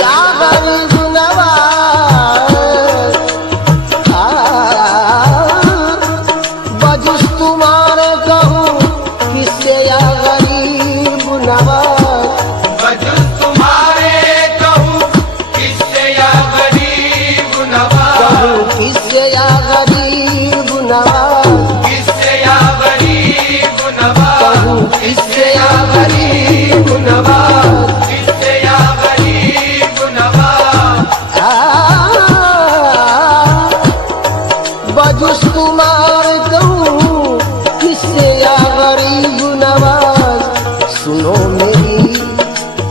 या गरीब नवाज, बजिस तुम्हारे कहूँ किससे या गरीब नवाज, बजुज तुम्हारे कहूँ किससे या गरीब नवाज, कहूँ किससे या गरीब नवाज, किससे या गरीब नवाज, कहूँ किससे या गरीब नवाज। किससे या गरीब नवाज, बजुस तुम्हार कहूँ किससे या गरीब नवाज। सुनो मेरी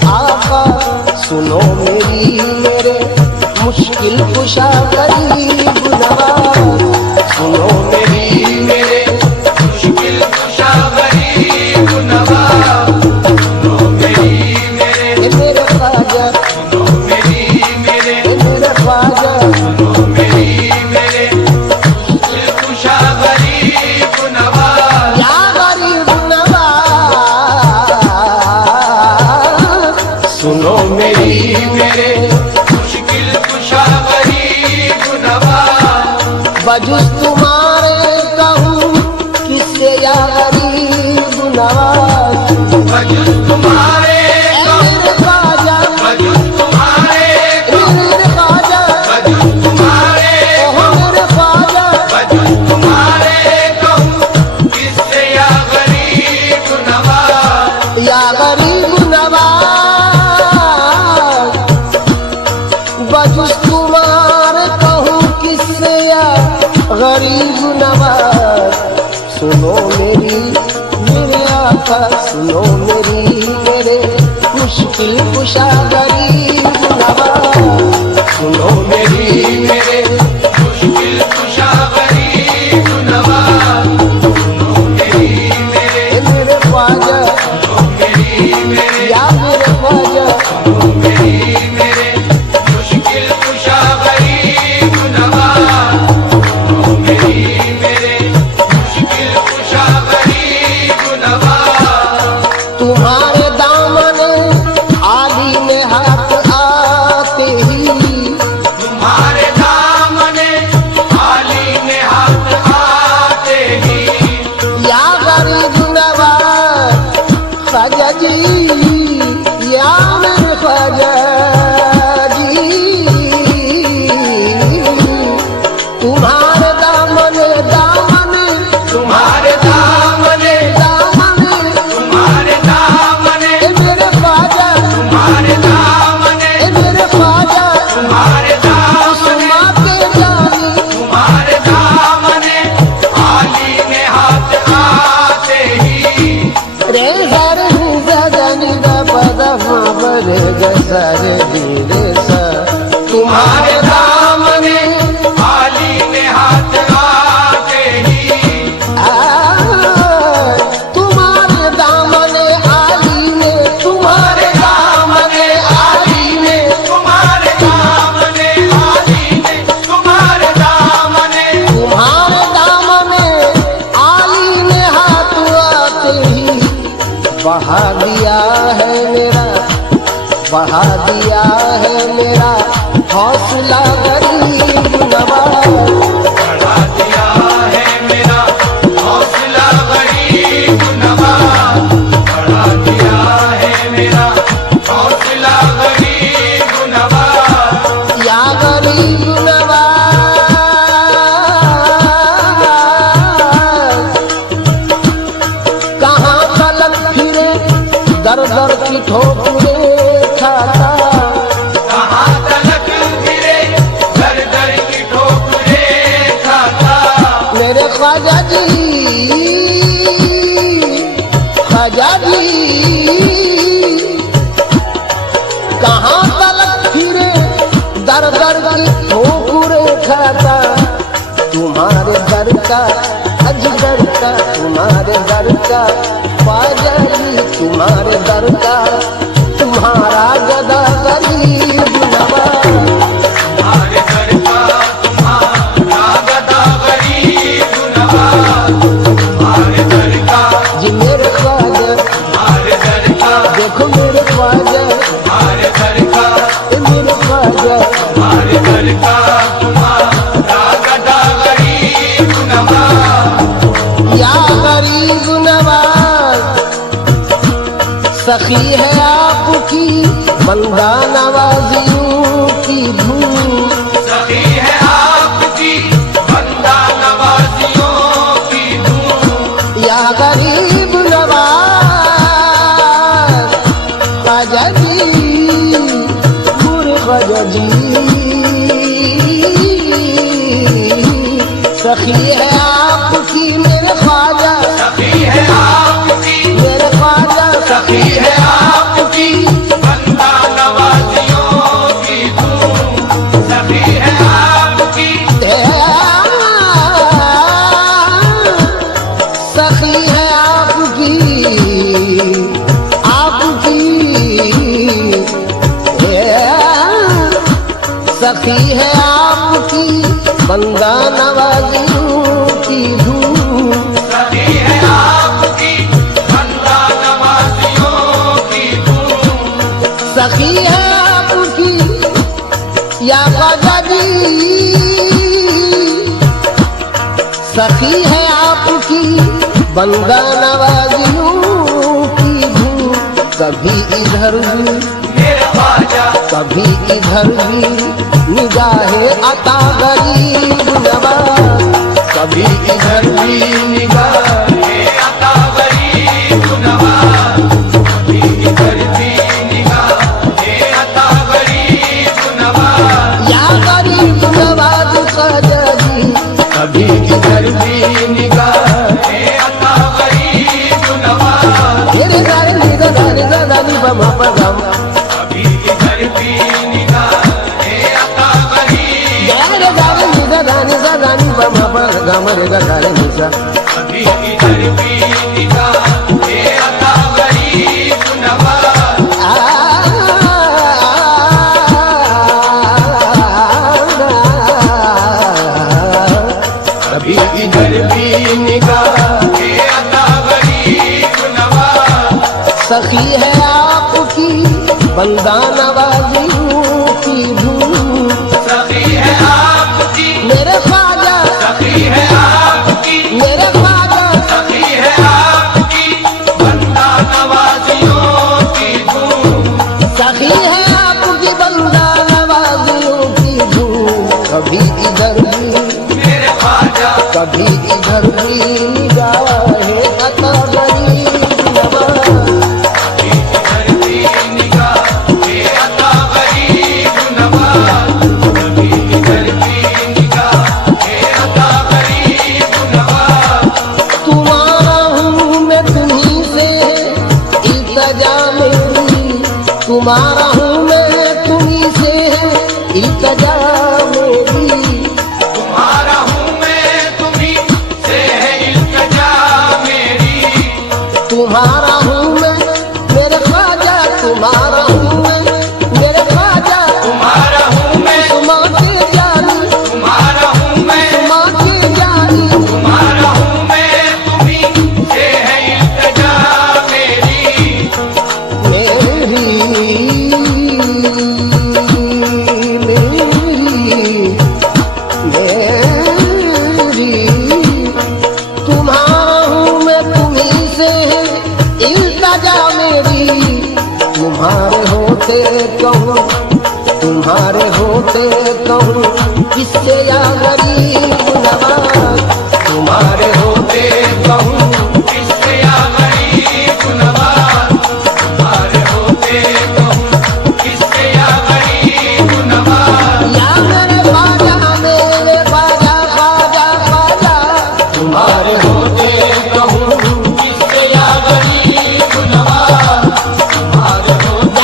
आका, सुनो मेरी मेरे मुश्किल कुशा गरीब नवाज, सुनो मेरी मेरे मुश्किल कुशा गरीब नवाज, सुनो मेरी मेरे, मेरे ख्वाजा, सुनो मेरी मेरे, मेरे ख्वाजा, सुनो मेरी मेरे मुश्किल कुशा गरीब नवाज, या गरीब नवाज। सुनो मेरी मेरे मुश्किल कुशा गरीब नवाज, बजुस तुम्हारे कहूँ किससे या गरीब नवाज। बजुज तुम्हारे मेरे ख्वाजा, बजुज तुम्हारे मेरे ख्वाजा, बजुज तुम्हारे ओहो मेरे ख्वाजा, बजुज तुम्हारे कहूँ किससे या गरीब नवाज, या गरीब नवाज। बजुस तुम्हारे कहूँ किससे या गरीब नवाज। सुनो मेरी मेरे आका, सुनो मेरी मेरे मुश्किल कुशा गरीब नवाज। सुनो मेरी मेरे मुश्किल कुशा गरीब नवाज, सुनो मेरी मेरे, मेरे ख्वाजा, सुनो मेरी मेरे, या मेरे ख्वाजा, सुनो मेरी मेरे मुश्किल कुशा गरीब नवाज, सुनो मेरी मेरे मुश्किल कुशा गरीब नवाज, तुम्हारे दामन आली में हाथ आते ही, तुम्हारे दामने आली में हाथ आते ही, या गरीब नवाज ख्वाजा जी, या मेरे ख्वाजा जी। तुम्हारे दामन दामन तुम्हारे दामने, दामन तुम्हारे दामने, ए मेरे ख्वाजा, तुम्हारे दामने, ए मेरे ख्वाजा, तुम्हारे दामने, सुमा के जानी तुम्हारे दामने आली में हाथ आते ही, रे सर गजनी दा पदमा बर गसर धीरे सा। तुम्हारे दामने आली में हाथ आते ही, तुम्हारे दामन आली ने, तुम्हारे दामने आली में, तुम्हारे दामने आली में, तुम्हारे दामने, तुम्हारे दामन आली ने हाथ आते ही बहा दिया है मेरा, बढ़ा दिया है मेरा हौसला गरीब नवाज। बढ़ा दिया है मेरा हौसला गरीब नवाज, बढ़ा दिया है मेरा हौसला गरीब नवाज, या गरीब नवाज। कहाँ तलक फिरे दर दर की ठोकरे खाता, कहाँ तलक फिरे दर दर की ठोकरे खाता, मेरे ख्वाजा जी, ख्वाजा जी। कहाँ तलक फिरे दर दर की ठोकरे खाता, तुम्हारे दर का अजगर का, तुम्हारे दर का ख्वाजा जी, तुम्हारे दर का तुम्हारा गदा गरीब नवाज। तुम्हारे दर का तुम्हारा गदा गरीब नवाज, तुम्हारे दर का जी मेरे ख्वाजा, तुम्हारे दर का देखो मेरे ख्वाजा, सखी है आपकी बंदा नवाजियों की धूम, सखी है आपकी बंदा नवाजियों की धूम। या गरीब नवाज ख्वाजा जी गुर ख्वाजा जी। सखी है आपकी मेरे ख्वाजा, सखी है आपकी मेरे ख्वाजा, सखी है आपकी बंदा नवाजियों की धूम। सखी है आपकी सखी है आपकी, आपकी सखी है आपकी बंदा नवाजियों की धूम, सखी है आपकी बंदा नवाजियों की धूम। सखी है आपकी या ख्वाजा जी। सखी है आपकी बंदा नवाजियों की धूम, कभी इधर भी मेरे ख्वाजा, कभी इधर भी निगाहे अता गरीब नवाज, कभी इधर भी निगाहे अता गरीब नवाज। कभी इधर भी निगाहे अता गरीब नवाज। या गरीब नवाज ख्वाजा जी। कभी इधर भी निगाहे अता गरीब नवाज। मेरे गाने निदा गाने दानी बमा पगम, कभी इधर भी निगाहे अता गरीब। गाने गाने निदा दानी बमा पगम रे गाने निसा। कभी इधर भी निगाहे अता गरीब नवाज। कभी इधर भी निगाहे अता गरीब नवाज। सखी है आपकी बंदा नवाजियों की धूम, सखी है आपकी मेरे ख्वाजा, सखी है आपकी मेरे ख्वाजा, सखी है आपकी बंदा नवाजियों की धूम। सखी है आपकी बंदा नवाजियों की धूम, कभी इधर भी मेरे ख्वाजा, कभी इधर भी निगाहे अता गरीब नवाज। कभी इधर भी निगाहे अता गरीब नवाज। कभी इधर भी निगाहे अता गरीब नवाज। तुम्हारा हूँ मैं तुम्हीं से इल्तजा मेरी, तुम्हारा हूँ मैं तुम्हीं से इल्तजा मेरी। तुम्हारा हूँ मैं तुम्हीं से है इल्तिजा मेरी। तुम्हारा हूँ मैं मेरे ख्वाजा, तुम्हारा हूँ मैं मेरे ख्वाजा। तुम्हारा हूँ मैं, तुमा के जानी, तुम्हारा हूँ मैं, तुमा के जानी। तुम्हारा हूँ मैं तुम्हीं से है इल्तिजा मेरी। मेरी मेरी तुम्हारा हूँ मैं तुम्हीं से इल्तजा मेरी। तुम्हारे होते कहूँ, तुम्हारे होते कहूँ किससे या गरीब नवाज। तुम्हारे होते कहूँ किससे या गरीब नवाज। तुम्हारे होते कहूँ किससे या गरीब नवाज। या मेरे ख्वाजा, मेरे ख्वाजा ख्वाजा ख्वाजा। तुम्हारे होते कहूँ किससे या गरीब नवाज। तुम्हारे होते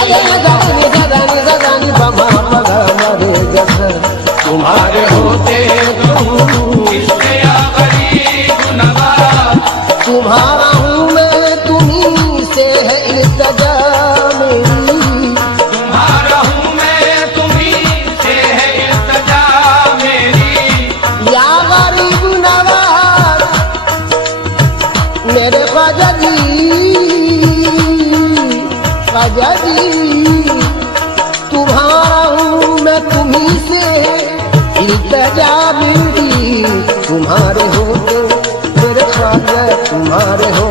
तुम्हारे होते कहूँ किससे या गरीब नवाज। तुम्हारा हूँ मैं तुम्हीं से है इल्तजा मेरी। तुम्हारा हूँ मैं तुम्हीं से है इल्तिजा मेरी। या गरीब नवाज मेरे ख्वाजा जी, ख्वाजा जी। तुम्हारा हूँ मैं तुम्हीं से इल्तजा मेरी। तुम्हारे होते मेरे ख्वाजा, तुम्हारे हो